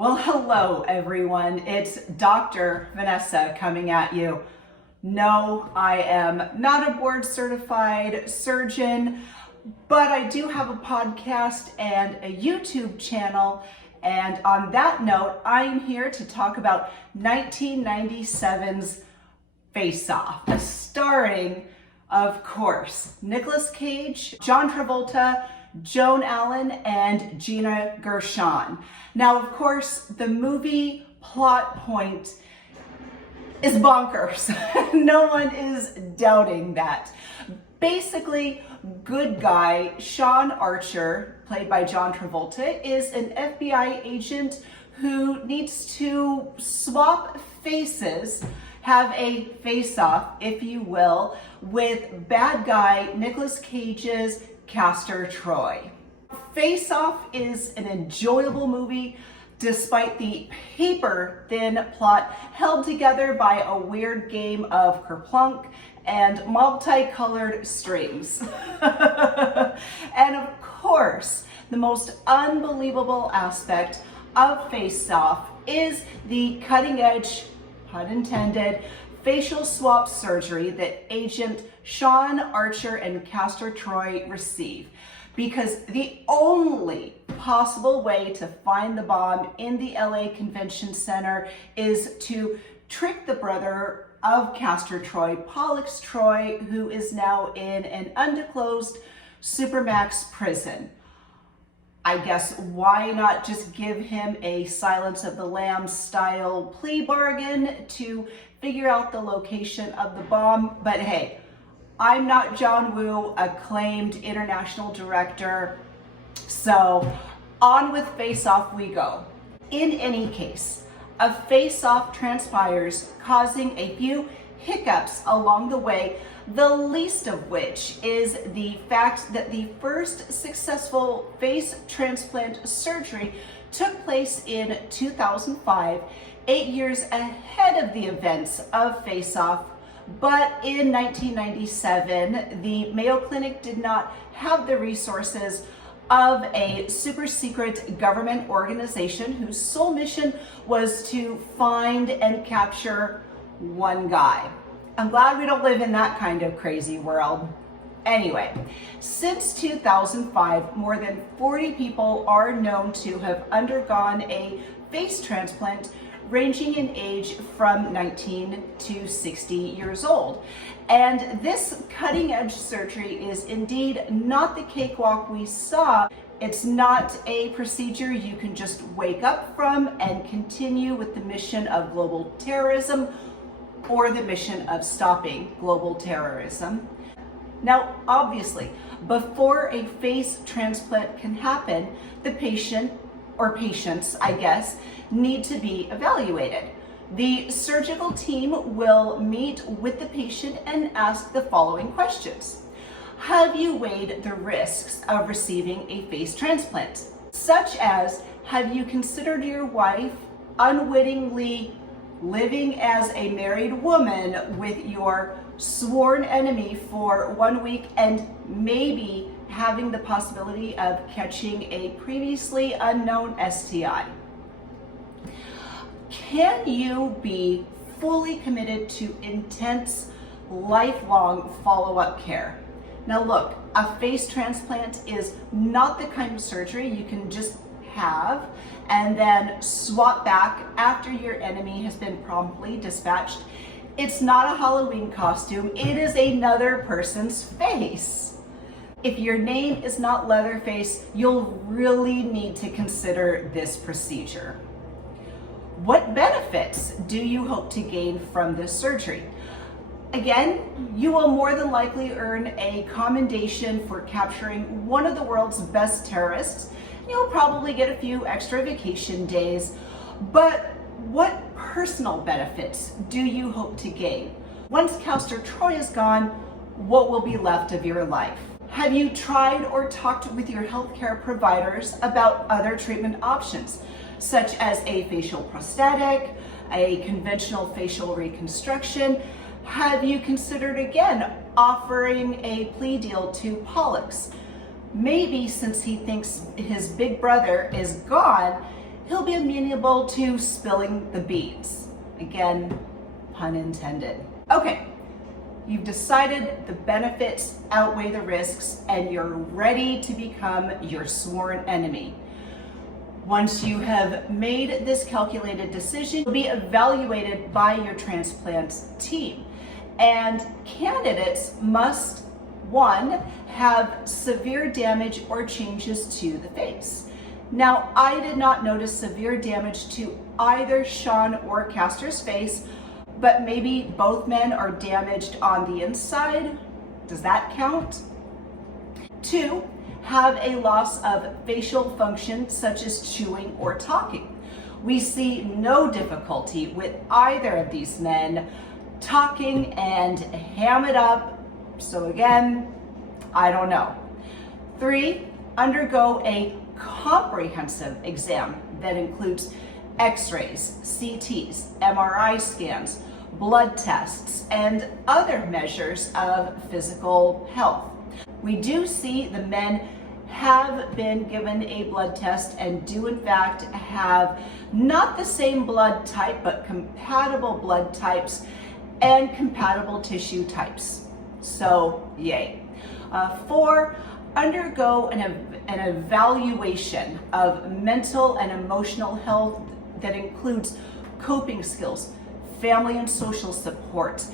Well, hello everyone. It's Dr. Vanessa coming at you. No, I am not a board certified surgeon, but I do have a podcast and a YouTube channel. And on that note, I'm here to talk about 1997's Face Off, starring, of course, Nicolas Cage, John Travolta, Joan Allen, and Gina Gershon. Now, of course, the movie plot point is bonkers. No one is doubting that. Basically, good guy Sean Archer, played by John Travolta, is an FBI agent who needs to swap faces, have a face-off, if you will, with bad guy Nicolas Cage's Castor Troy. Face Off is an enjoyable movie despite the paper-thin plot held together by a weird game of kerplunk and multicolored strings. And of course, the most unbelievable aspect of Face Off is the cutting-edge, pun intended, facial swap surgery that Agent Sean Archer and Castor Troy receive, because the only possible way to find the bomb in the LA Convention Center is to trick the brother of Castor Troy, Pollux Troy, who is now in an undisclosed Supermax prison. I guess why not just give him a Silence of the Lambs style plea bargain to figure out the location of the bomb? But hey, I'm not John Woo, acclaimed international director, so on with Face Off we go. In any case, a face-off transpires, causing a few hiccups along the way, the least of which is the fact that the first successful face transplant surgery took place in 2005, 8 years ahead of the events of Face Off. But in 1997, the Mayo Clinic did not have the resources of a super secret government organization whose sole mission was to find and capture one guy. I'm glad we don't live in that kind of crazy world. Anyway, since 2005, more than 40 people are known to have undergone a face transplant ranging in age from 19 to 60 years old. And this cutting edge surgery is indeed not the cakewalk we saw. It's not a procedure you can just wake up from and continue with the mission of global terrorism or the mission of stopping global terrorism. Now, obviously, before a face transplant can happen, the patient, or patients, I guess, need to be evaluated. The surgical team will meet with the patient and ask the following questions. Have you weighed the risks of receiving a face transplant? Such as, have you considered your wife unwittingly living as a married woman with your sworn enemy for 1 week and maybe having the possibility of catching a previously unknown STI? Can you be fully committed to intense, lifelong follow-up care? Now look, a face transplant is not the kind of surgery you can just have and then swap back after your enemy has been promptly dispatched. It's not a Halloween costume, it is another person's face. If your name is not Leatherface, you'll really need to consider this procedure. What benefits do you hope to gain from this surgery? Again, you will more than likely earn a commendation for capturing one of the world's best terrorists. You'll probably get a few extra vacation days, but what personal benefits do you hope to gain? Once Castor Troy is gone, what will be left of your life? Have you tried or talked with your healthcare providers about other treatment options, such as a facial prosthetic, a conventional facial reconstruction? Have you considered again offering a plea deal to Pollux? Maybe since he thinks his big brother is gone, he'll be amenable to spilling the beans. Again, pun intended. Okay, you've decided the benefits outweigh the risks and you're ready to become your sworn enemy. Once you have made this calculated decision, you'll be evaluated by your transplant team. And candidates must, one, have severe damage or changes to the face. Now, I did not notice severe damage to either Sean or Castor's face, but maybe both men are damaged on the inside. Does that count? Two, have a loss of facial function such as chewing or talking. We see no difficulty with either of these men talking and ham it up. So again, I don't know. Three, undergo a comprehensive exam that includes x-rays, CTs, MRI scans, blood tests, and other measures of physical health. We do see the men have been given a blood test and do in fact have not the same blood type, but compatible blood types and compatible tissue types. So, yay. Four, undergo an evaluation of mental and emotional health that includes coping skills, family and social support,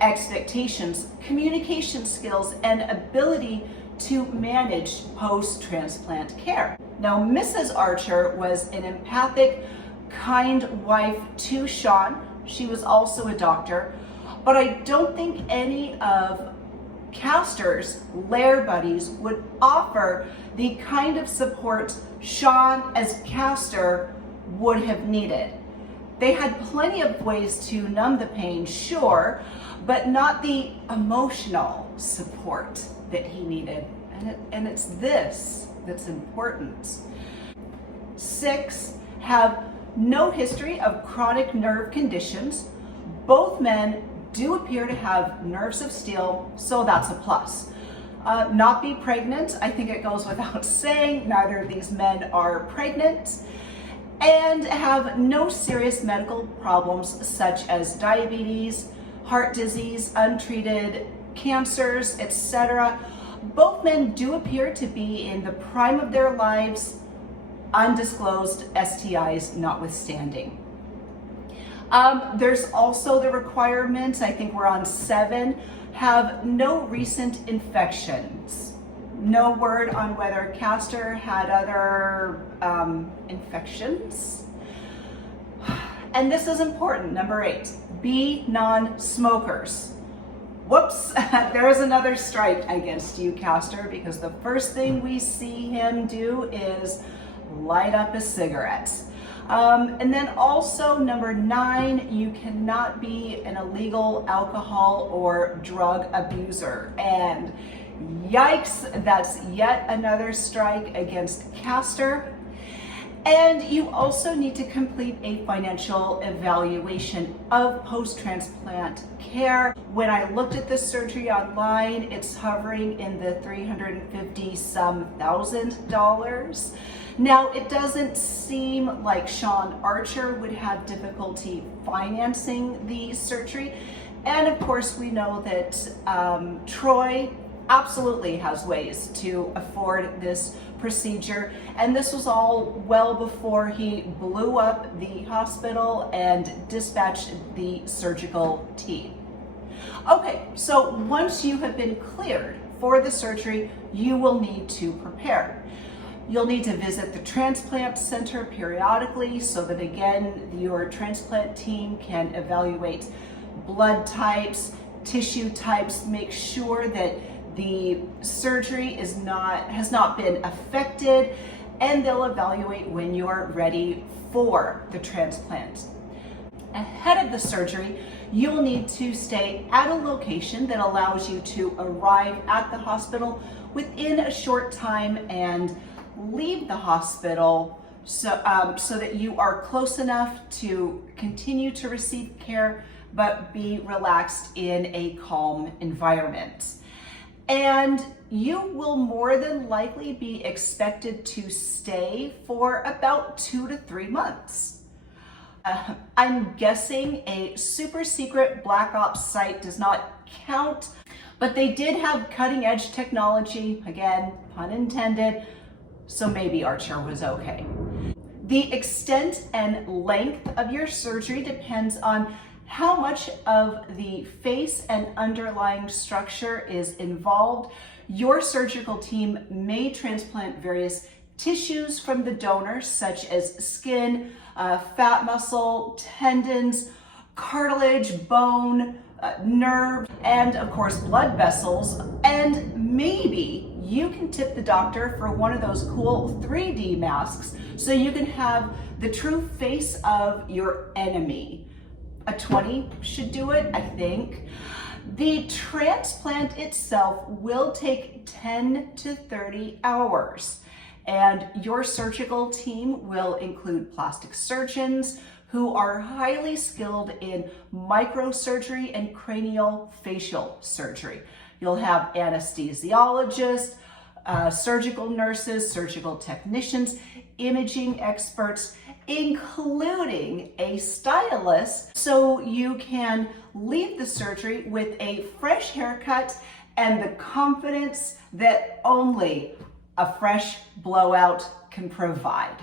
expectations, communication skills, and ability to manage post-transplant care. Now, Mrs. Archer was an empathic, kind wife to Sean. She was also a doctor, but I don't think any of Castor's lair buddies would offer the kind of support Sean as Castor would have needed. They had plenty of ways to numb the pain, sure, but not the emotional support that he needed. And it's this that's important. Six, have no history of chronic nerve conditions. Both men do appear to have nerves of steel, so that's a plus. Not be pregnant, I think it goes without saying, neither of these men are pregnant. And have no serious medical problems such as diabetes, heart disease, untreated cancers, etc. Both men do appear to be in the prime of their lives, undisclosed STIs notwithstanding. There's also the requirement, I think we're on 7, have no recent infections. No word on whether Castor had other infections. And this is important, number 8, be non-smokers. Whoops, there is another strike against you, Castor, because the first thing we see him do is light up a cigarette. And then also number 9, you cannot be an illegal alcohol or drug abuser. And yikes, that's yet another strike against Castor. And you also need to complete a financial evaluation of post-transplant care. When I looked at this surgery online, it's hovering in the $350-some thousand. Now, it doesn't seem like Sean Archer would have difficulty financing the surgery. And of course, we know that Troy absolutely has ways to afford this procedure. And this was all well before he blew up the hospital and dispatched the surgical team. Okay, so once you have been cleared for the surgery, you will need to prepare. You'll need to visit the transplant center periodically so that again, your transplant team can evaluate blood types, tissue types, make sure that the surgery has not been affected, and they'll evaluate when you're ready for the transplant. Ahead of the surgery, you'll need to stay at a location that allows you to arrive at the hospital within a short time and leave the hospital so that you are close enough to continue to receive care, but be relaxed in a calm environment. And you will more than likely be expected to stay for about 2 to 3 months. I'm guessing a super secret black ops site does not count, but they did have cutting edge technology, again, pun intended, so maybe Archer was okay. The extent and length of your surgery depends on how much of the face and underlying structure is involved. Your surgical team may transplant various tissues from the donor, such as skin, fat muscle, tendons, cartilage, bone, nerve, and of course blood vessels. And maybe you can tip the doctor for one of those cool 3D masks so you can have the true face of your enemy. A 20 should do it, I think. The transplant itself will take 10 to 30 hours, and your surgical team will include plastic surgeons who are highly skilled in microsurgery and craniofacial surgery. You'll have anesthesiologists, surgical nurses, surgical technicians, imaging experts, including a stylist, so you can leave the surgery with a fresh haircut and the confidence that only a fresh blowout can provide.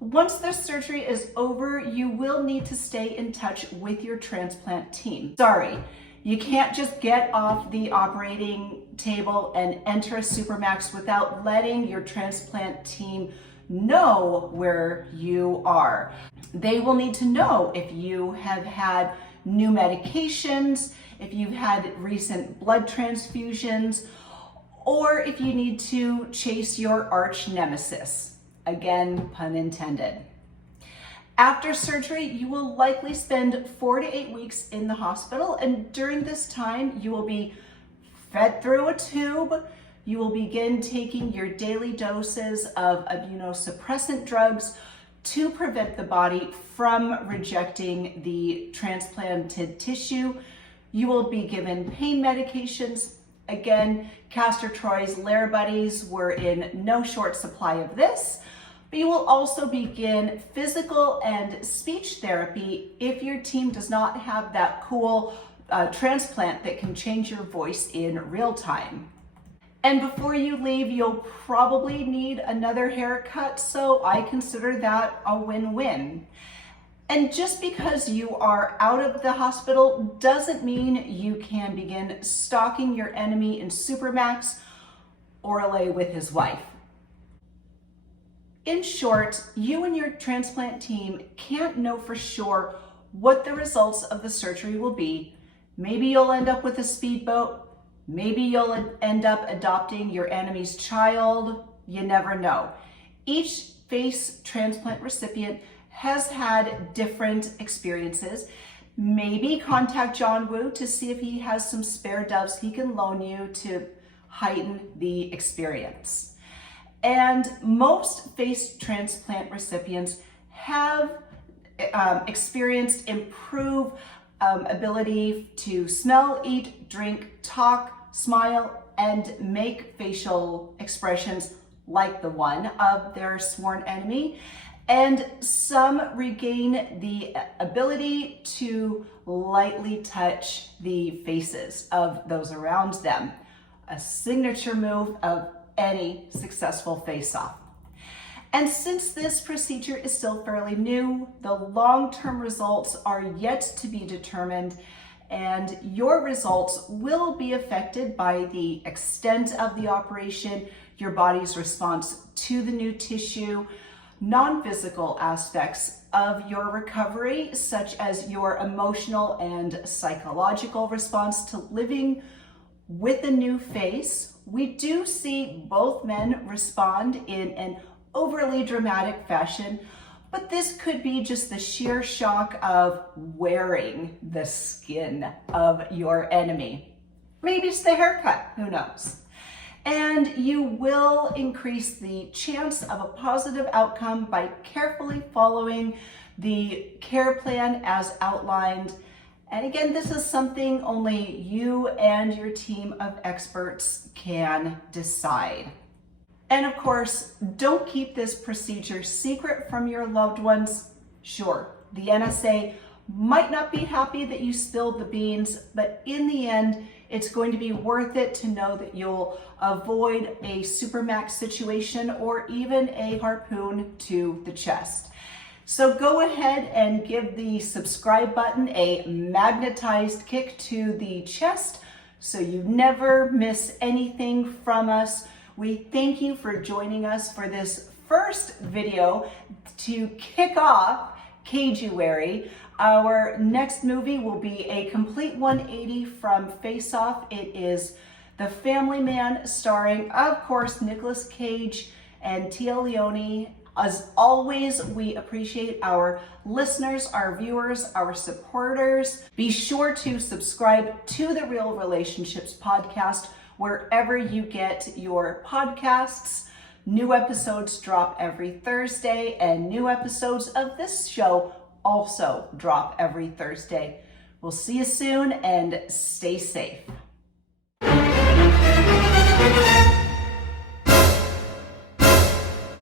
Once the surgery is over, you will need to stay in touch with your transplant team. Sorry, you can't just get off the operating table and enter a Supermax without letting your transplant team know where you are. They will need to know if you have had new medications, if you've had recent blood transfusions, or if you need to chase your arch nemesis. Again, pun intended. After surgery, you will likely spend 4 to 8 weeks in the hospital, and during this time, you will be fed through a tube. You will begin taking your daily doses of immunosuppressant drugs to prevent the body from rejecting the transplanted tissue. You will be given pain medications. Again, Castor Troy's Lair Buddies were in no short supply of this. But you will also begin physical and speech therapy if your team does not have that cool transplant that can change your voice in real time. And before you leave, you'll probably need another haircut, so I consider that a win-win. And just because you are out of the hospital doesn't mean you can begin stalking your enemy in Supermax or lay with his wife. In short, you and your transplant team can't know for sure what the results of the surgery will be. Maybe you'll end up with a speedboat. Maybe you'll end up adopting your enemy's child. You never know. Each face transplant recipient has had different experiences. Maybe contact John Woo to see if he has some spare doves he can loan you to heighten the experience. And most face transplant recipients have experienced improved ability to smell, eat, drink, talk, smile, and make facial expressions like the one of their sworn enemy. And some regain the ability to lightly touch the faces of those around them, a signature move of any successful face-off. And since this procedure is still fairly new, the long-term results are yet to be determined, and your results will be affected by the extent of the operation, your body's response to the new tissue, non-physical aspects of your recovery, such as your emotional and psychological response to living with a new face. We do see both men respond in an overly dramatic fashion, but this could be just the sheer shock of wearing the skin of your enemy. Maybe it's the haircut, who knows? And you will increase the chance of a positive outcome by carefully following the care plan as outlined And again, this is something only you and your team of experts can decide. And of course, don't keep this procedure secret from your loved ones. Sure, the NSA might not be happy that you spilled the beans, but in the end, it's going to be worth it to know that you'll avoid a supermax situation or even a harpoon to the chest. So go ahead and give the subscribe button a magnetized kick to the chest so you never miss anything from us. We thank you for joining us for this first video to kick off Cageuary. Our next movie will be a complete 180 from Face Off. It is The Family Man, starring, of course, Nicolas Cage and Tia Leone. As always, we appreciate our listeners, our viewers, our supporters. Be sure to subscribe to the Real Relationships podcast wherever you get your podcasts. New episodes drop every Thursday, and new episodes of this show also drop every Thursday. We'll see you soon, and stay safe.